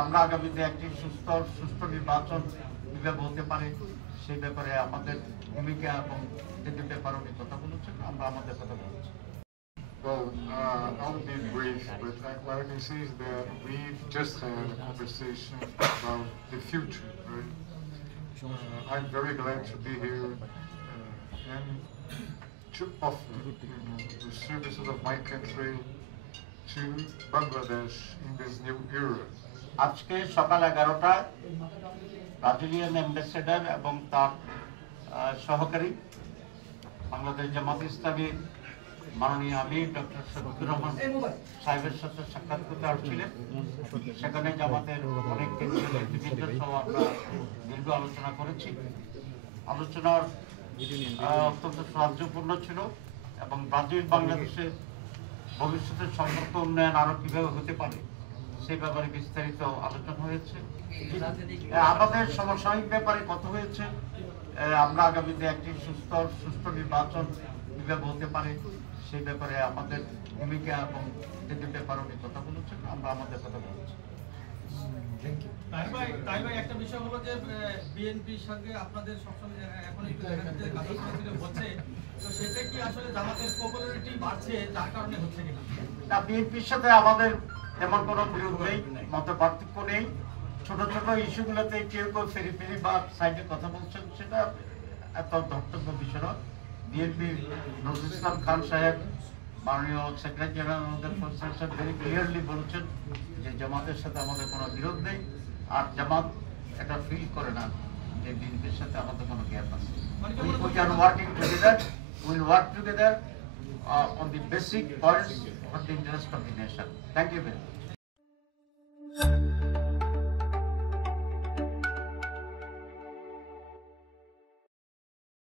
আমরা আগামীতে একটি সুষ্ঠু নির্বাচন কিভাবে হতে পারে সেই ব্যাপারে আমাদের ভূমিকা এবং যে ব্যাপারে উনি কথা বলেছেন, আমরা আমাদের কথা বলেছি। Well, I'll be brief, but what I can say is that we've just had a conversation about the future, right? I'm very glad to be here and to offer the services of my country to Bangladesh in this new era. আজকে সকাল 11টায় Brazilian ambassador এবং তার সহকারী বাংলাদেশ জামাত ইসলামী মাননীয় আমির doctor Shafiqur Rahman সাহেবের সাথে সাক্ষাৎ করতে আসছিলেন। সেখানে জামাতের অনেক কেন্দ্রীয় নেতৃবৃন্দ সহ আমরা দীর্ঘ আলোচনা করেছি। আলোচনার অত্যন্ত সাহায্যপূর্ণ ছিল এবং ব্রাজিল বাংলাদেশের ভবিষ্যতের সম্পর্ক উন্নয়ন আরো কিভাবে হতে পারে সেই ব্যাপারে বিস্তারিত আলোচনা হয়েছে। আমাদের সমসাময়িক ব্যাপারে কথা হয়েছে, আমরা আগামীতে একটি সুষ্ঠু নির্বাচন কিভাবে হতে পারে সেই ব্যাপারে আমাদের ভূমিকা এবং যে ব্যাপারে উনি কথা বলেছেন, আমরা আমাদের কথা বলেছি। তাই ভাই একটা বিষয় হলো যে বিএনপির সঙ্গে আপনাদের সবসময় এখন হচ্ছে, তো সেটা কি আসলে জামাতের পপুলারিটি বাড়ছে যার কারণে হচ্ছে কিনা? না, বিএনপির সাথে আমাদের তেমন কোনো বিরোধ নেই, মত পার্থক্য নেই। ছোট ছোট ইস্যুগুলোতে কেউ কেউ ফেরি বা সাইডে কথা বলছেন, সেটা এত ধর্তব্য বিষয় নয়। বিএনপি নজরুল ইসলাম খান সাহেব মাননীয় সেক্রেটারি জেনারেল ভেরি ক্লিয়ারলি বলেছেন যে জামাতের সাথে আমাদের কোনো বিরোধ নেই, আর জামাত এটা ফিল করে না যে বিএনপির সাথে আমাদের কোনো গ্যাপ আছে। We are working together, we'll work together on the basic points for the interest of the nation. Thank you very much.